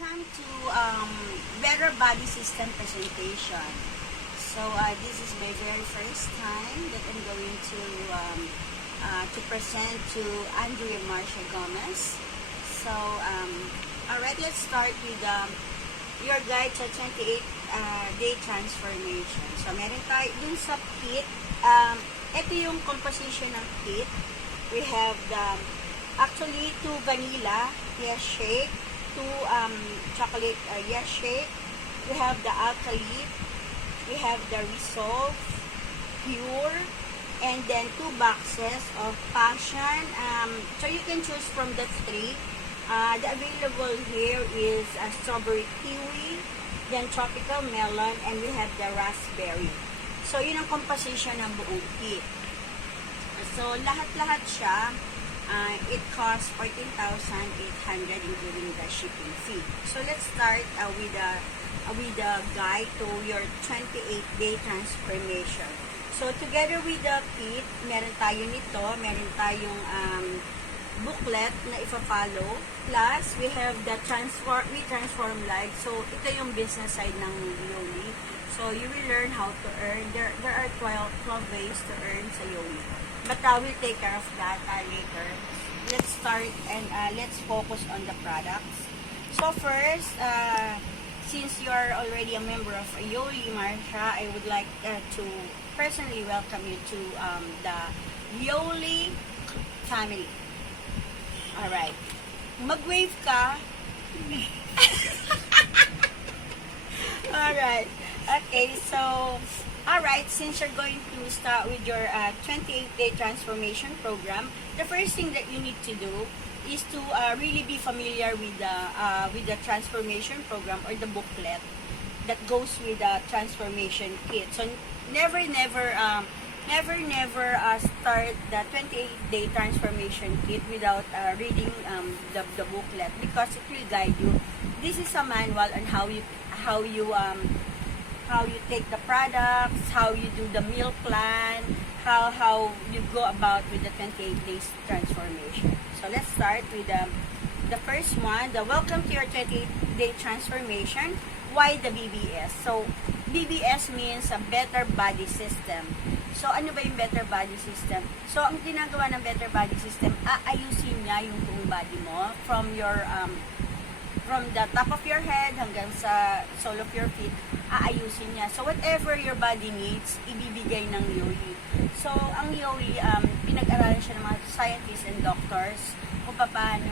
Welcome to Better Body System presentation. So this is my very first time that I'm going to present to Andrea Marcia Gomez. So alright, let's start with your guide sa 28-day transformation. So meron tayo dun sa kit. Ito yung composition ng kit. We have actually 2 vanilla yes shake, 2 chocolate yes shake. We have the alkali, we have the resolve pure, and then 2 boxes of passion. So you can choose from the 3. The available here is strawberry kiwi, then tropical melon, and we have the raspberry. So yun ang composition ng buong kit. So lahat-lahat siya, it costs 14,800 including the shipping fee. So let's start with the guide to your 28-day transformation. So together with the kit, meron tayo nito, meron tayong booklet na ifa-follow. Plus, we have the We Transform Life. So ito yung business side ng Yoli. So you will learn how to earn. There are 12 ways to earn sa Yoli. But we'll take care of that later. Let's start and let's focus on the products. So first, since you are already a member of Yoli Marcia, I would like to personally welcome you to the Yoli family. Alright. Mag-wave ka. Alright. Okay, so alright, since you're going to start with your 28-day transformation program, the first thing that you need to do is to really be familiar with the transformation program or the booklet that goes with the transformation kit. So never start the 28-day transformation kit without reading the booklet, because it will guide you. This is a manual on how you take the products, how you do the meal plan, how you go about with the 28 days transformation. So let's start with the first one, the welcome to your 28-day transformation. Why the BBS? So BBS means a better body system. So ano ba yung better body system? So ang ginagawa ng better body system, aayusin niya yung buong body mo from the top of your head hanggang sa sole of your feet. Aayusin niya. So whatever your body needs, ibibigay ng Yoli. So ang Yoli, pinag-aralan siya ng mga scientists and doctors kung paano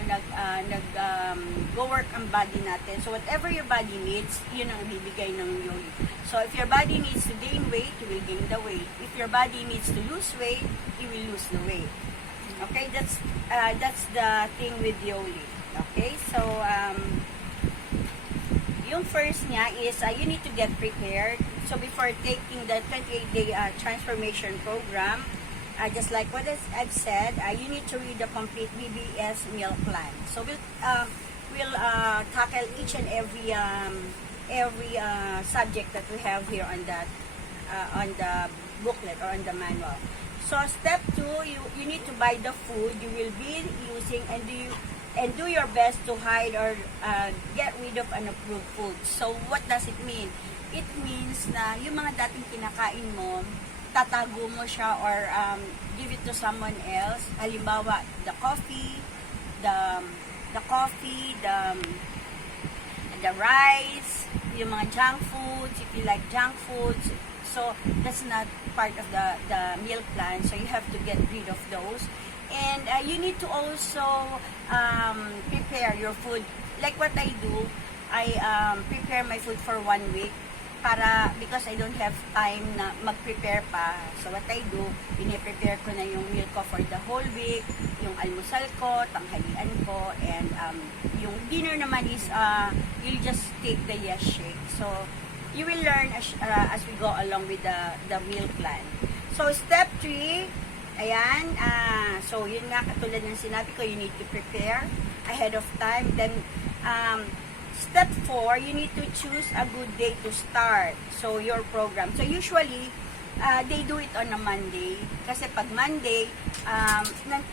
go-work ang body natin. So whatever your body needs, yun ang ibibigay ng Yoli. So if your body needs to gain weight, you will gain the weight. If your body needs to lose weight, you will lose the weight. Okay, that's the thing with Yoli. Okay, so yung first niya is you need to get prepared. So before taking the 28-day transformation program, just like what I've said, you need to read the complete BBS meal plan. So we'll tackle each and every subject that we have here on the booklet or on the manual. So step 2, you need to buy the food you will be using and do your best to hide or get rid of unapproved food. So what does it mean? It means na yung mga dating kinakain mo, tatago mo siya or give it to someone else. Halimbawa, the coffee, the rice, yung mga junk foods, if you like junk foods. So that's not part of the meal plan. So you have to get rid of those. And you need to also prepare your food. Like what I do, I prepare my food for 1 week because I don't have time na mag-prepare pa. So what I do, piniprepare ko na yung meal ko for the whole week, yung almusal ko, tanghalian ko, and yung dinner naman is you'll just take the yes shake. So you will learn as we go along with the meal plan. So step 3, ayan, so yun nga, katulad ng sinabi ko, you need to prepare ahead of time. Then step 4, you need to choose a good day to start so your program. So usually they do it on a Monday kasi pag Monday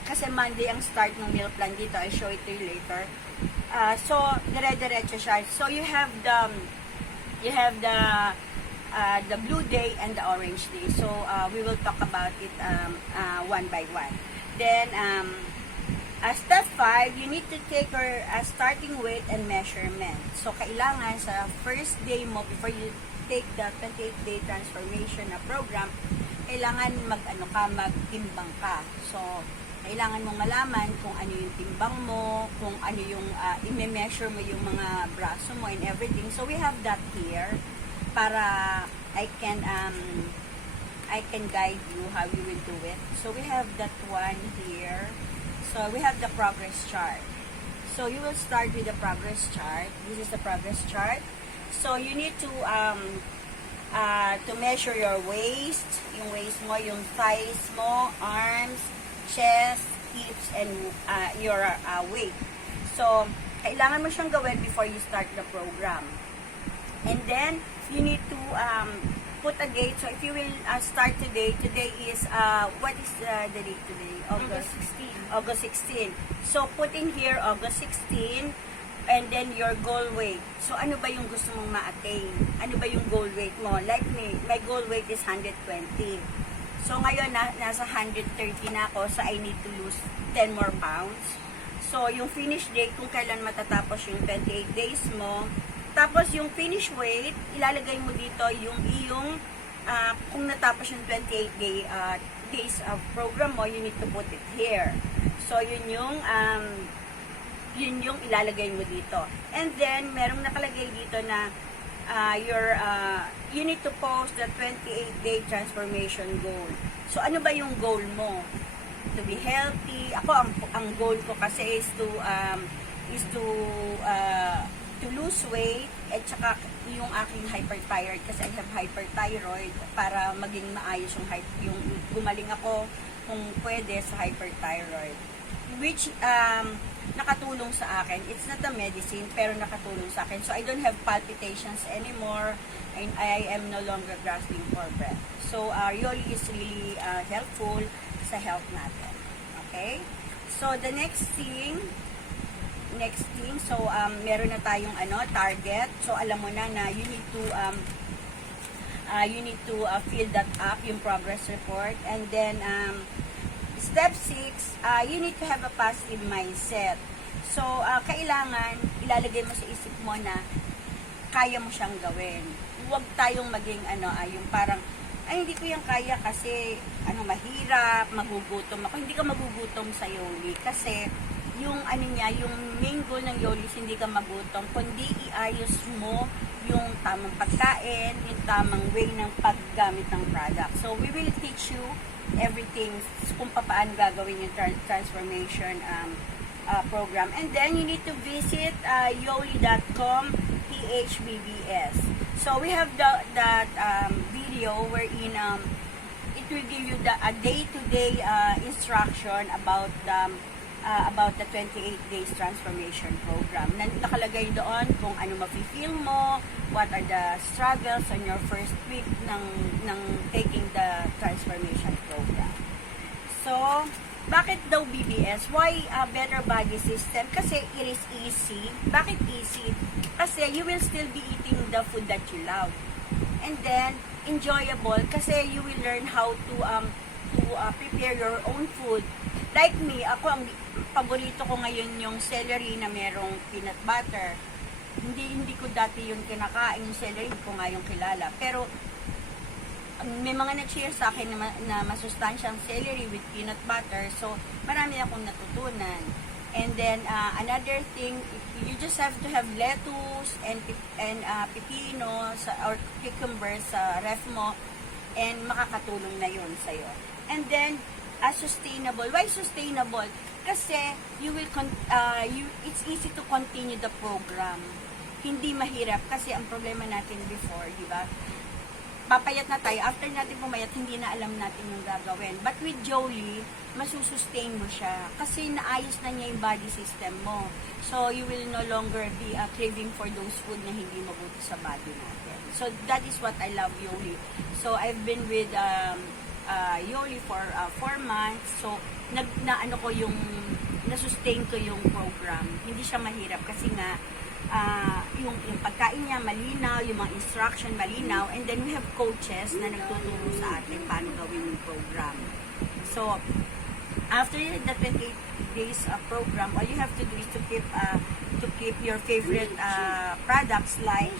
kasi Monday ang start ng meal plan dito, I show it to you later. So dire-diretso siya. So you have the blue day and the orange day. So we will talk about it one by one. Then step 5, you need to take your starting weight and measurement. So kailangan sa first day mo, before you take the 28-day transformation na program, kailangan magtimbang ka. So kailangan mong malaman kung ano yung timbang mo, kung ano yung i-measure mo yung mga braso mo and everything. So we have that here para I can guide you how you will do it. So we have that one here. So we have the progress chart. So you will start with the progress chart. This is the progress chart. So you need to measure your waist, yung waist mo, yung thighs mo, arms, chest, hips, and your weight. So kailangan mo siyang gawin before you start the program. And then you need to put a date. So if you will start today is what is the date today? August 16. August 16. So put in here August 16 and then your goal weight. So ano ba yung gusto mong ma-attain? Ano ba yung goal weight mo? Like me, my goal weight is 120. So ngayon nasa 130 na ako, so I need to lose 10 more pounds. So yung finish date kung kailan matatapos yung 28 days mo. Tapos yung finish weight, ilalagay mo dito yung iyong kung natapos yung 28 days of program mo, you need to put it here. So yun yung ilalagay mo dito. And then merong nakalagay dito na you need to post the 28-day transformation goal. So ano ba yung goal mo? To be healthy. Ako ang goal ko kasi is to lose weight at saka yung aking hyperthyroid kasi I have hyperthyroid para maging maayos yung gumaling ako kung pwede sa hyperthyroid, which nakatulong sa akin. It's not a medicine pero nakatulong sa akin. So I don't have palpitations anymore and I am no longer grasping for breath. So Yoli is really helpful sa health natin. Okay? So the next thing, so meron na tayong target. So alam mo na you need to fill that up, yung progress report. And then step 6, you need to have a positive mindset. So kailangan ilalagay mo sa isip mo na kaya mo siyang gawin. Huwag tayong maging yung parang ay hindi ko yan kaya kasi mahirap, magugutom ako. Hindi ka magugutom sa Yoli kasi yung yung main goal ng Yoli is hindi ka magutom, kundi iayos mo yung tamang pagkain, yung tamang way ng paggamit ng product. So we will teach you everything kung paano gagawin yung transformation program. And then you need to visit yoli.com phbbs. So we have that video wherein it will give you a day-to-day instruction about the 28 days transformation program. Nakalagay doon kung ano mafe-feel mo, what are the struggles on your first week ng taking the transformation program. So, bakit daw BBS? Why better body system? Kasi it is easy. Bakit easy? Kasi you will still be eating the food that you love. And then, enjoyable kasi you will learn how to prepare your own food. Like me, ako ang paborito ko ngayon yung celery na merong peanut butter. Hindi ko dati yung kinakain yung celery, hindi ko nga yung kilala. Pero may mga nag-share sa akin na masustansyang celery with peanut butter. So marami akong natutunan. And then another thing, you just have to have lettuce and pipino or cucumber sa ref mo and makakatulong na yun sa'yo. And then sustainable. Why sustainable? Kasi it's easy to continue the program. Hindi mahirap kasi ang problema natin before, di ba? Papayat na tayo. After natin pumayat, hindi na alam natin yung gagawin. But with Yoli, masusustain mo siya. Kasi naayos na niya yung body system mo. So, you will no longer be craving for those food na hindi mabuti sa body natin. So, that is what I love Yoli. So, I've been with Yoli for 4 months. So, na ano ko yung na-sustain ko yung program. Hindi siya mahirap kasi nga yung pagkain niya malinaw, yung mga instruction malinaw, and then we have coaches na nagtuturo sa atin paano gawin yung program. So, after the 28 days program, all you have to do is to keep your favorite products like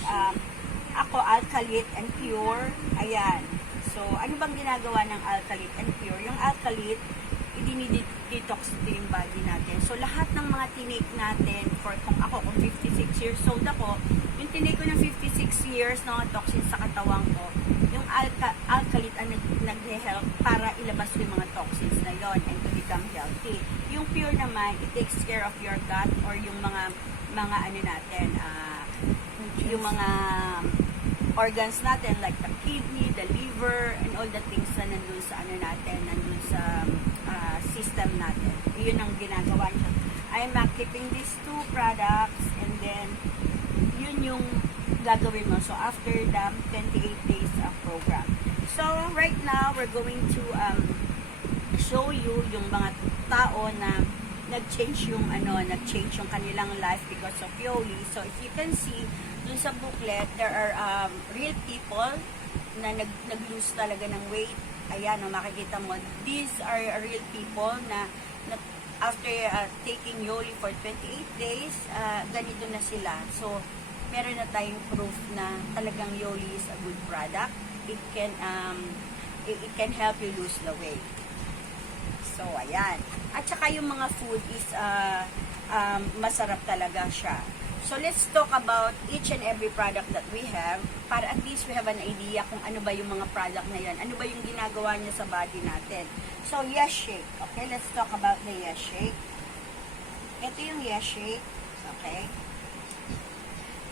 ako, Alkalit and Pure. Ayan. So, ano bang ginagawa ng Alkalit and Pure? Yung Alkalit, i-detox din yung body natin. So, lahat ng mga tinake natin, kung 56 years old ako, yung tinake ko ng 56 years na toxins sa katawan ko, yung Alkalit ang nag-help para ilabas yung mga toxins na yon and to become healthy. Yung Pure naman, it takes care of your gut or yung mga ano natin, yung mga organs natin like the kidney, the liver, and all the things na nandun sa ano natin, nandun sa system natin. Yun ang ginagawa niya. I'm keeping these two products and then yun yung gagawin mo. So after the 28 days program. So right now we're going to show you yung mga tao na nag-change yung kanilang life because of Yoli. So if you can see dun sa booklet, there are real people na nag-lose talaga ng weight. Ayan, makikita mo. These are real people na after taking Yoli for 28 days, ganito na sila. So, meron na tayong proof na talagang Yoli is a good product. It can help you lose the weight. So, ayan. At saka yung mga food is masarap talaga siya. So, let's talk about each and every product that we have para at least we have an idea kung ano ba yung mga product na yan. Ano ba yung ginagawa niya sa body natin. So, Yes Shake. Okay, let's talk about the Yes Shake. Ito yung Yes Shake. Okay.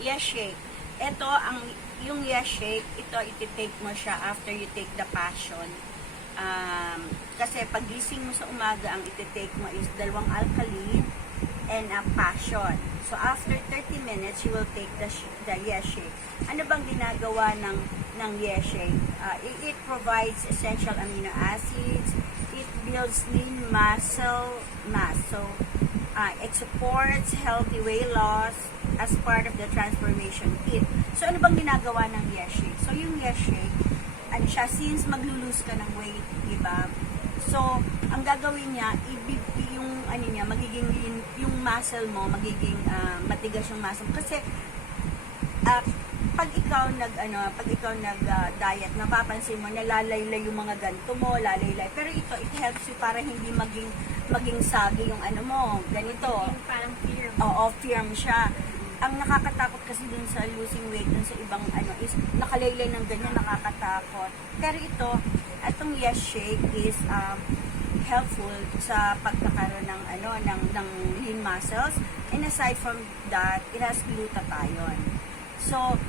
Yes Shake. Ito, yung Yes Shake, ito, iti-take mo siya after you take the Passion. Kasi pagising mo sa umaga, ang iti-take mo is 2 Alkaline and Passion. So, after 30 minutes, you will take the Yes Shake. Ano bang ginagawa ng Yes Shake? It provides essential amino acids. It builds lean muscle mass. So, it supports healthy weight loss as part of the transformation kit. So, ano bang ginagawa ng Yes Shake? So, yung Yes Shake, ano siya, since maglulose ka ng weight, diba? So, ang gagawin niya, magiging yung muscle mo, magiging matigas yung muscle. Kasi, pag ikaw nag-diet, napapansin mo, nalalaylay yung mga ganto mo, lalaylay. Pero ito, it helps you para hindi maging sagi yung ano mo, ganito. Parang firm. Oo, firm siya. Ang nakakatakot kasi dun sa losing weight, dun sa ibang is nakalaylay ng ganyan, nakakatakot. Pero itong Yes Shake is helpful sa pagkakaroon ng lean muscles, and aside from that, it has glutathione. So,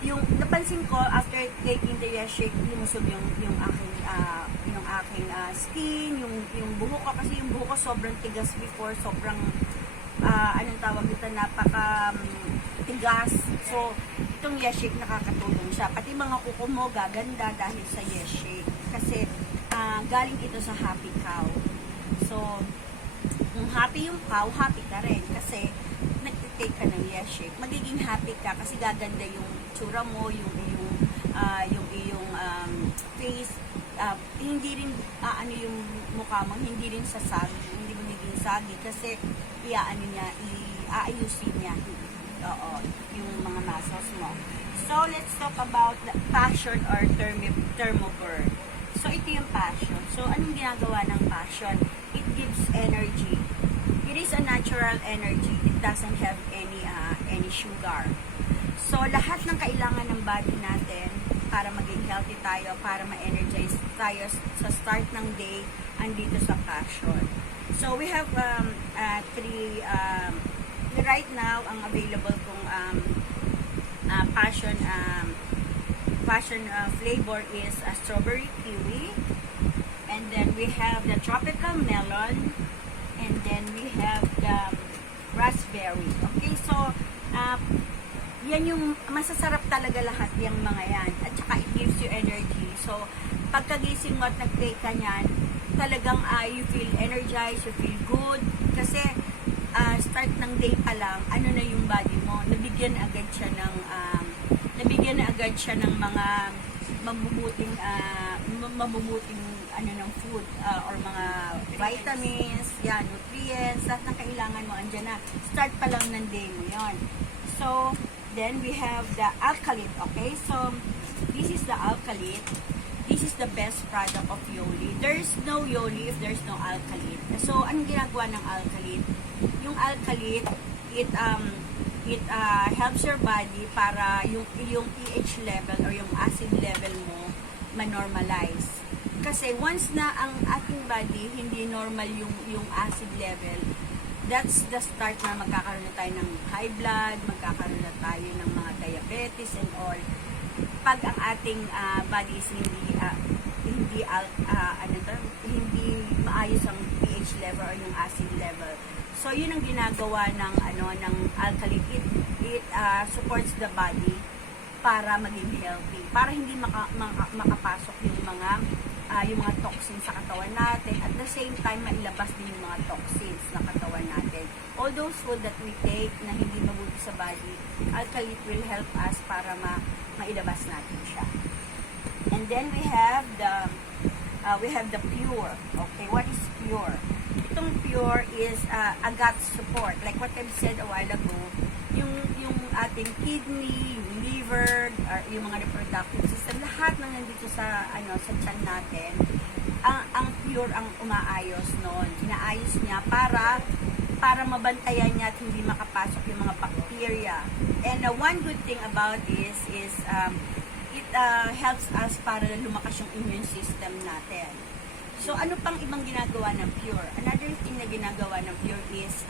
yung napansin ko after taking the Yes Shake, lumusog yung aking skin, yung buhok ko, kasi yung buhok ko sobrang tigas before, sobrang anong tawag dito, napaka tigas. So, itong Yes Shake nakakatulong siya. Pati mga kuko mo gaganda dahil sa Yes Shake. Kasi galing ito sa happy cow. So, kung happy yung cow, happy ka rin. Kasi, nag-take ka ng Yes Shake. Magiging happy ka kasi gaganda yung tsura mo, yung iyong face. Hindi rin, yung mukha mo, hindi rin sasagi. Hindi mo naging sagi. Kasi, aayusin niya. Oo, yung mga muscles mo. So, let's talk about the Passion or Thermoburn. So, ito yung Passion. So, anong ginagawa ng Passion? It gives energy. It is a natural energy. It doesn't have any sugar. So, lahat ng kailangan ng body natin para maging healthy tayo, para ma-energize tayo sa start ng day, andito sa Passion. So, we have right now, ang available kong passion flavor is a strawberry kiwi, and then we have the tropical melon, and then we have the raspberry. Okay, so yan yung masasarap talaga lahat yung mga yan, at saka it gives you energy. So pagkagising mo at nag-take ka nyan, talagang you feel energized, you feel good. Kasi start ng day pa lang, ano na yung body mo, nabigyan na agad siya ng mga mabubuting ano ng food or mga vitamins, yan, nutrients, lahat ng kailangan mo andyan na. Start pa lang ng day mo yon. So, then we have the Alkalit, okay? So, this is the Alkalit. This is the best product of Yoli. There's no Yoli if there's no Alkalit. So, anong ginagawa ng Alkalit? Yung Alkalit, it helps your body para yung pH level or yung acid level mo ma-normalize. Kasi once na ang ating body hindi normal yung acid level, that's the start na magkakaroon na tayo ng high blood, magkakaroon na tayo ng mga diabetes and all. Pag ang ating body is hindi maayos ang pH level or yung acid level. So yun ang ginagawa ng Alkalit. It supports the body para maging healthy, para hindi makapasok yung mga toxins sa katawan natin, at the same time mailabas din yung mga toxins na katawan natin. All those food that we take na hindi mabuti sa body, Alkalit will help us para mailabas natin siya. And then we have the Pure. Okay, what is Pure? Itong Pure is a gut support. Like what I've said a while ago, yung ating kidney, yung liver, or yung mga reproductive system, lahat na nandito sa tiyan natin, ang Pure ang umaayos noon. Inaayos niya para mabantayan niya at hindi makapasok yung mga bacteria. And one good thing about this is it helps us para lumakas yung immune system natin. So, ano pang ibang ginagawa ng Pure? Another thing na ginagawa ng Pure is,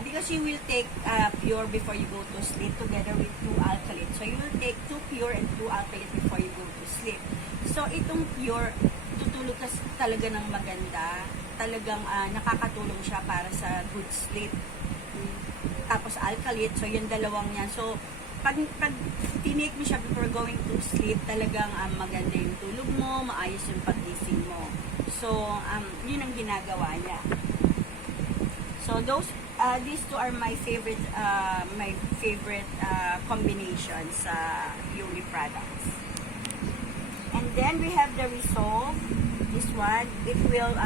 because you will take Pure before you go to sleep together with 2 Alkalit. So, you will take 2 Pure and 2 Alkalit before you go to sleep. So, itong Pure, tutulog ka talaga ng maganda. Talagang nakakatulong siya para sa good sleep. Tapos, Alkalit, so yung dalawang yan. So, pag tinake mo siya before going to sleep, talagang maganda yung tulog mo, maayos yung pagising mo. So, yun ang ginagawa niya. So, these two are my favorite combinations sa Yoli products. And then we have the Resolve. This one, it will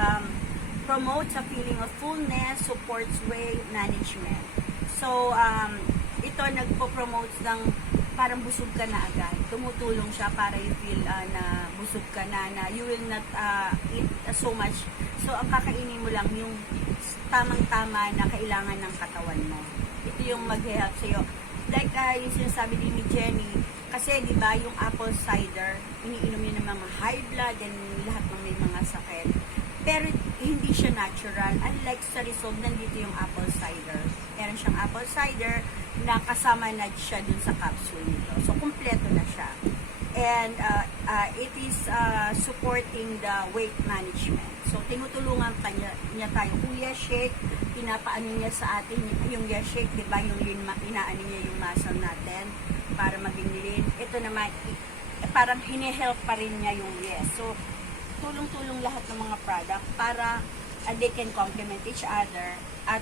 promote a feeling of fullness, supports weight management. So, ito nagpo-promote ng parang busog ka na agad. Tumutulong siya para you feel na busog ka na you will not eat so much. So, ang kakainin mo lang yung tamang-tama na kailangan ng katawan mo. Ito yung mag-help sa'yo. Like yung sinasabi din ni Jenny, kasi di ba yung apple cider, iniinom yun ng mga high blood and lahat ng may mga sakit. Pero hindi siya natural. Unlike sa Resolve, nandito yung apple cider. Meron siyang apple cider na kasama na siya dun sa capsule nito. So, kumpleto na siya. And it is supporting the weight management. So, tinutulungan niya tayo. Kung shake, pinapaano niya sa atin yung shake, di ba? Yung inaano niya yung muscle natin para maging lean. Ito naman, parang hine-help pa rin niya yung yes. So, tulong-tulong lahat ng mga product para they can complement each other at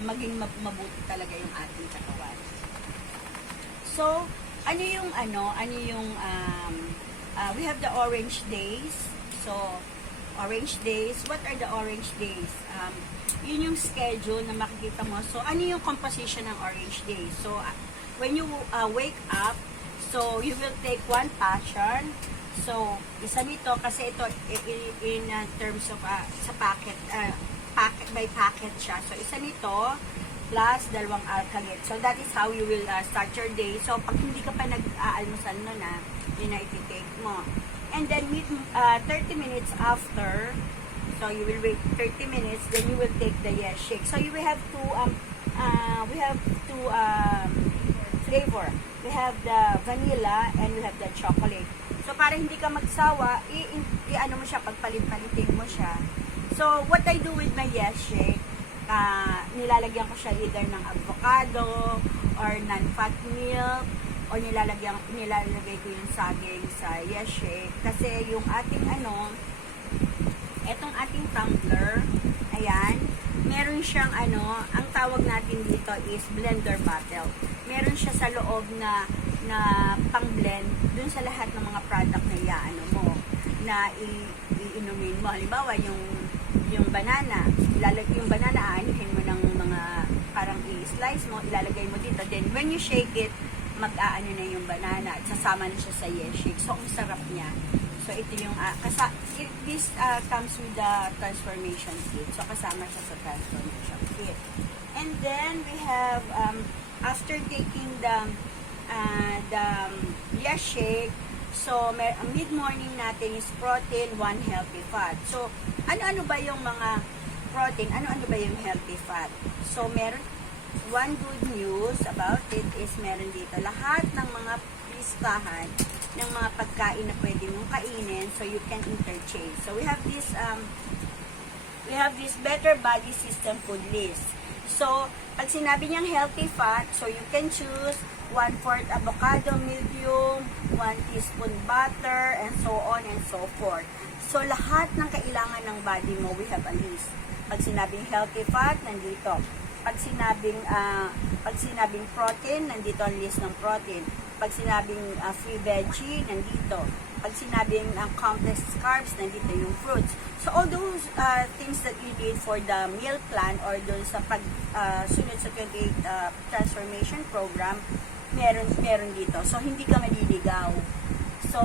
maging mabuti talaga yung ating katawan. So, we have the orange days. So, orange days, what are the orange days? Yun yung schedule na makikita mo. So, ano yung composition ng orange days? So, when you wake up, so you will take 1 passion. So, isa nito, kasi ito in terms of sa packet by packet siya. So, isa nito plus 2 Alkalit. So, that is how you will start your day. So, pag hindi ka pa nag-aalmusal nun yun na iti-take mo. And then, 30 minutes after, so you will wait 30 minutes, then you will take the yes shake. So, we have two flavor. We have the vanilla and we have the chocolate. So, para hindi ka magsawa, i-ano mo siya, pagpalit-palitin mo siya. So, what I do with my yes shake, nilalagyan ko siya either ng avocado or non-fat milk, or nilalagay ko yung saging sa yes shake. Kasi yung ating Etong ating tumbler, ayan, meron siyang ang tawag natin dito is blender bottle. Meron siya sa loob na pang-blend dun sa lahat ng mga product na mo na iinumin mo. Halimbawa, yung banana, yung banana aanihin mo ng mga parang i-slice mo, ilalagay mo dito. Then when you shake it, mag-aano na yung banana at sasama na siya sa shake. So, ang sarap niya. So, ito yung, this comes with the transformation kit. So, kasama siya sa transformation kit. And then, we have, after taking the yes shake, so, mid-morning natin is protein, 1 healthy fat. So, ano-ano ba yung mga protein? Ano-ano ba yung healthy fat? So, meron, one good news about it is meron dito lahat ng mga listahan ng mga pagkain na pwede mong kainin, so you can interchange. So we have this Better Body System food list. So pag sinabi niyang healthy fat, so you can choose 1/4 avocado medium, 1 teaspoon butter, and so on and so forth. So lahat ng kailangan ng body mo, we have a list. Pag sinabing healthy fat, nandito. Pag sinabing protein, nandito ang list ng protein. Pag sinabing free veggie, nandito. Pag sinabing complex carbs, nandito yung fruits. So, all those things that you need for the meal plan or doon sa sunod sa 28 transformation program, meron dito. So, hindi ka maliligaw. So,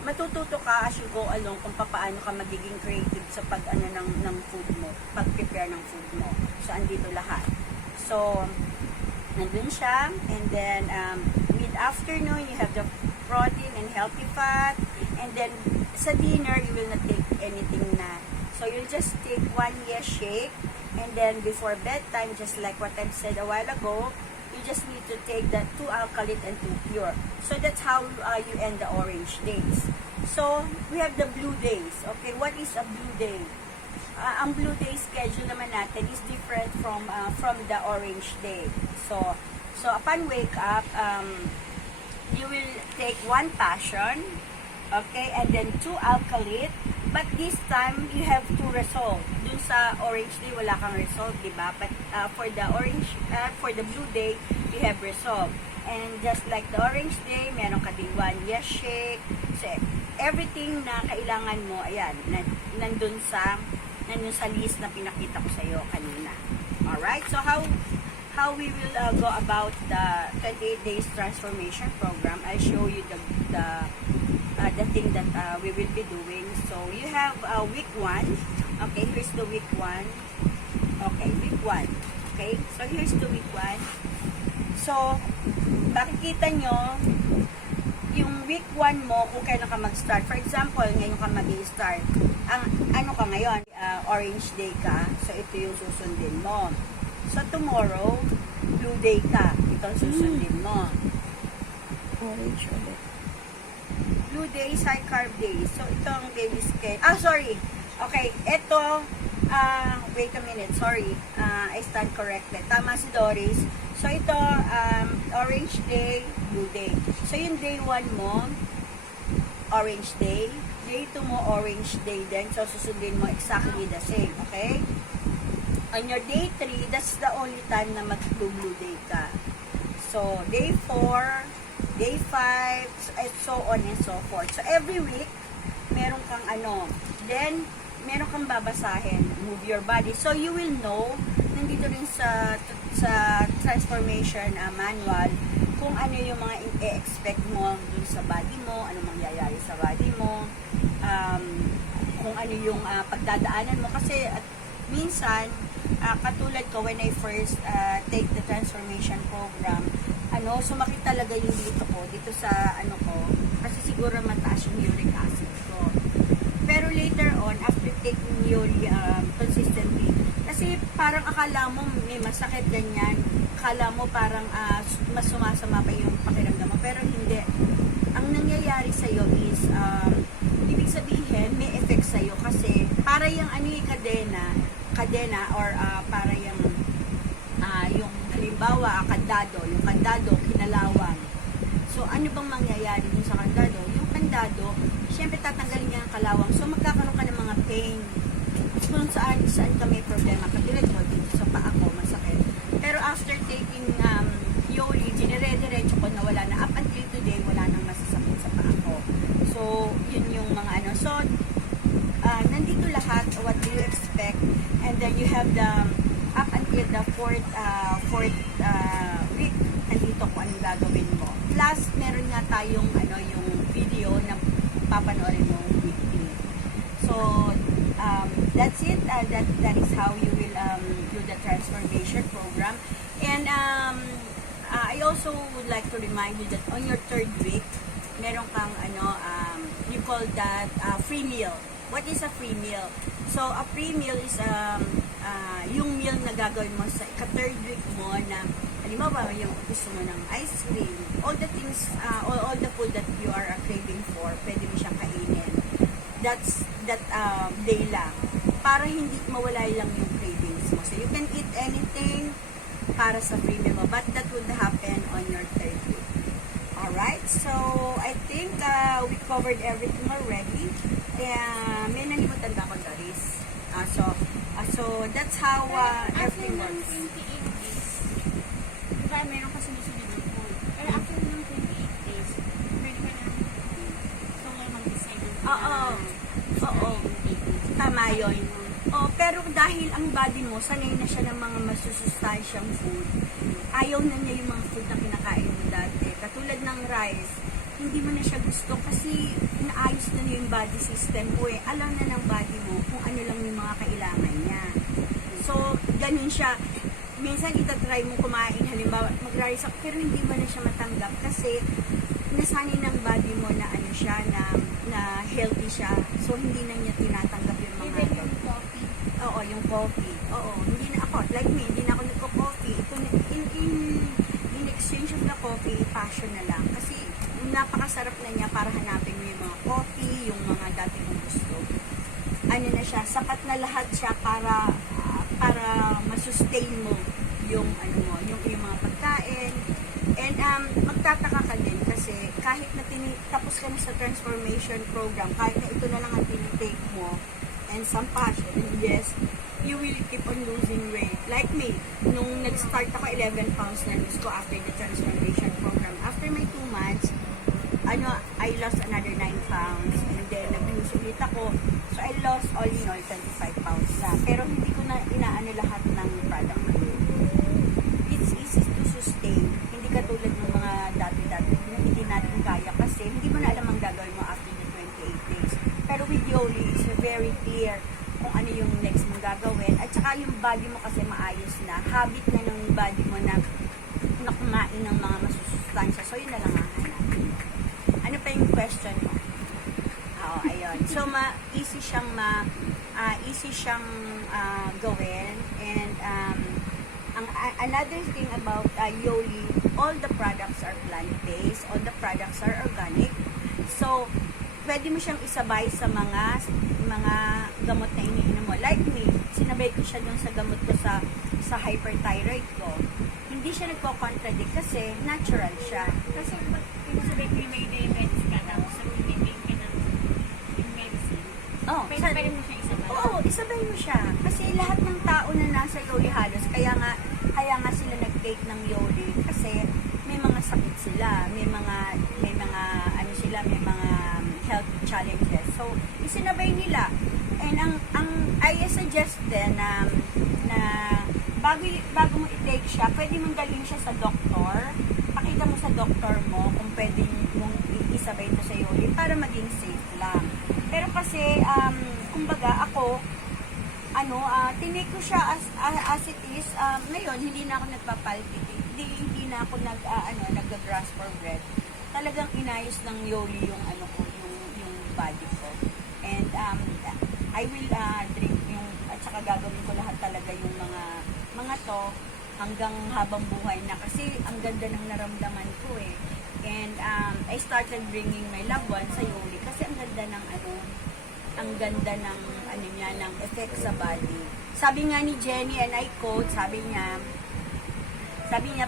matututo ka as you go along kung paano ka magiging creative sa ng food mo, pag-prepare ng food mo. So, andito lahat. So, nandun siya. And then, mid-afternoon, you have the protein and healthy fat. And then, sa dinner, you will not take anything na. So, you'll just take 1 yes shake. And then, before bedtime, just like what I've said a while ago, you just need to take the 2 alkalit and 2 pure. So, that's how you end the orange days. So, we have the blue days. Okay, what is a blue day? Ang blue day schedule naman natin is different from the orange day. So upon wake up, you will take 1 passion, okay, and then 2 alkalit. But this time, you have to resolve. Dun sa orange day, wala kang resolve, diba? But for the blue day, you have resolve. And just like the orange day, meron ka din 1 yes shake. So, everything na kailangan mo, ayan, nandun sa list na pinakita ko sa iyo kanina. Alright? So, how we will go about the 28 days transformation program, I'll show you the thing that we will be doing. So, you have week 1. Okay, here's the week 1. Okay, week 1. Okay, so here's the week 1. So, makikita nyo, yung week 1 mo, kung kailan ka mag-start. For example, ngayon ka mag-start. Ano ka ngayon? Orange day ka. So, ito yung susundin mo. So, tomorrow, blue day ka. Ito ang susundin mo. Orange ulit. Blue days, high carb days. So, ito ang daily schedule. Sorry. Okay, ito, wait a minute, sorry. I stand corrected. Tama si Doris. So, ito, orange day, blue day. So, yung day 1 mo, orange day. Day 2 mo, orange day din. So, susundin mo exactly the same. Okay? On your day 3, that's the only time na mag-blue day ka. So, day 4, day 5, and so on and so forth. So, every week, meron kang then, meron kang babasahin, move your body. So, you will know, nandito rin sa transformation manual, kung ano yung mga i-expect mo dun sa body mo, ano mangyayari sa body mo, kung ano yung pagdadaanan mo. Kasi minsan, katulad ko when I first take the transformation program, sumakit talaga yung dito sa ko, kasi siguro mataas yung uric acid ko. Pero later on, after taking consistently, kasi parang akala mo may masakit ganyan, akala mo parang mas sumasama pa yung pakiramdam mo, pero hindi. Ang nangyayari sa'yo is, ibig sabihin, may effect sa'yo kasi para yung kadena or para yung halimbawa, yung kandado, kinalawang. So, ano bang mangyayari dun sa kandado? Yung mandado, syempre tatanggalin niya ang kalawang. So magkakaroon ka ng mga pain. Kung saan ka may problema, katulad ko dito sa paa ko, masakit. Pero after taking Yoli, dinire-diretso ko na wala na. Up until today, wala nang masasakit sa paa ko. So, yun yung mga ano. So, nandito lahat, what do you expect? And then you have the, up until the fourth week, nandito kung anong gagawin mo. Plus, meron nga tayong ano, yung video na papanoorin mo weekly. So, that's it. That is how you will do the transformation program. And I also would like to remind you that on your third week, meron kang ano, you call that free meal. What is a free meal? So, a free meal is yung meal na gagawin mo sa ika-third week mo na, halimbawa, yung gusto mo ng ice cream, all the things, all the food that you are craving for, pwede mo siyang kainin. That's that day lang. Para hindi mawala lang yung cravings mo. So, you can eat anything para sa free meal mo, but that would happen on your third week. Alright, so I think we covered everything already. May nalimutan ba ako, Doris? So that's how everything works. After ng 28 days, diba meron ka sinusunod ng food. Pero after ng 28 days, pwede ka na mag-decide ng Oo. Tama yun. Oh, pero dahil ang body mo, sanay na siya ng mga masusustansyang food, ayaw na niya yung mga food na kinakain mo dati. Katulad ng rice, hindi mo na siya gusto kasi naayos na niya yung body system mo eh. Alam na ng body mo kung ano lang yung mga kailangan niya. So, ganun siya. Minsan itatry mo kumain, halimbawa mag-rice up, pero hindi mo na siya matanggap kasi nasanay ng body mo na ano siya, na healthy siya. So, hindi na niya tinatanggap yung mga Even yung coffee. Oo, yung coffee. Oo, hindi na ako, like me, hindi na ako nagko-coffee. Ito, in exchange of the coffee, passion na lang. Kasi napakasarap na niya para hanapin mo yung mga coffee, yung mga dati mong gusto. Ano na siya, sapat na lahat siya para masustain mo yung ano mo, yung mga pagkain. And magtataka ka din kasi kahit na tapos ka na sa transformation program, kahit na ito na lang ang tinitake mo, and some passion, yes, you will keep on losing weight. Like me, nung nag-start ako, 11 pounds na lose ko after the transformation program. After my 2 months, I lost another 9 pounds, and then nag-lose ulit ako. So, I lost all in all 25 pounds na. Pero hindi ko na inaano lahat ng product na yun. It's easy to sustain. Hindi katulad ng mga dati-dati na hindi natin kaya kasi hindi mo na alam ang gagawin mo after the 28 days. Pero with Yoli, it's very clear kung ano yung next mong gagawin. At saka yung body mo kasi maayos na. Habit na ng body mo na kumain ng mga masusustansya. So, yun na lang ang hanapin. Ano pa yung question mo? Oo, ayun. So, easy siyang gawin. And, another thing about Yoli, all the products are plant-based, all the products are organic. So, pwede mo siyang isabay sa mga gamot na iniinom mo. Like me, sinabay ko siya dun sa gamot ko sa hyperthyroid ko. Hindi siya nagko-contradict kasi natural siya. Kasi sabi ko yung may diabetes ka, tapos sabi ka ng medicine. Oh, Pwede mo siya isabay. Oo, isabay mo siya. Kasi lahat ng tao na nasa Yoli halos, kaya nga sila nag-take ng Yoli kasi may mga sakit sila, may mga health challenges. So, isinabay nila. And I suggest din na bago mo i-take siya, pwede mong dalhin siya sa doktor. Pakita mo sa doktor mo kung pwede mong isabay ito sa Yoli para maging safe lang. Pero kasi, kumbaga ako, tinake ko siya as it is. Ngayon, hindi na ako nagpapalpitate. Hindi na ako nag-grasp for breath. Talagang inayos ng Yoli yung yung body ko. And I will drink at saka gagawin ko lahat talaga yung mga to hanggang habang buhay na kasi ang ganda ng naramdaman ko eh. And I started bringing my loved ones sa Yoli kasi ang ganda ng ng effect sa body. Sabi nga ni Jenny, and I quote, sabi niya,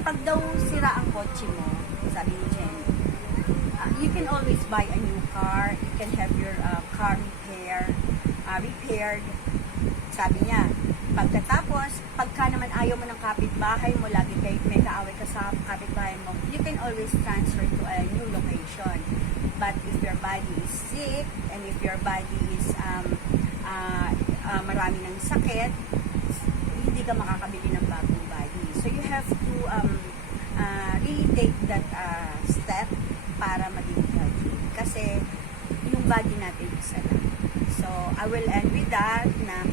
pag daw sira ang kotse mo, sabi ni Jenny, you can always buy a new car. You can have your car repaired. Sabi niya, pagkatapos, pagka naman ayaw mo ng kapitbahay mo, lagi may kaaway ka sa kapitbahay mo, you can always transfer to a new location. But if your body is sick, and if your body is marami ng sakit, hindi ka makakabili ng bagong body. So you have to really take that step para maging healthy. Kasi yung body natin isa lang. So I will end with that na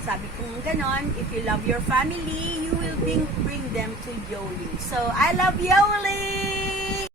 sabi kong ganon, if you love your family, you will bring them to Yoli. So I love Yoli!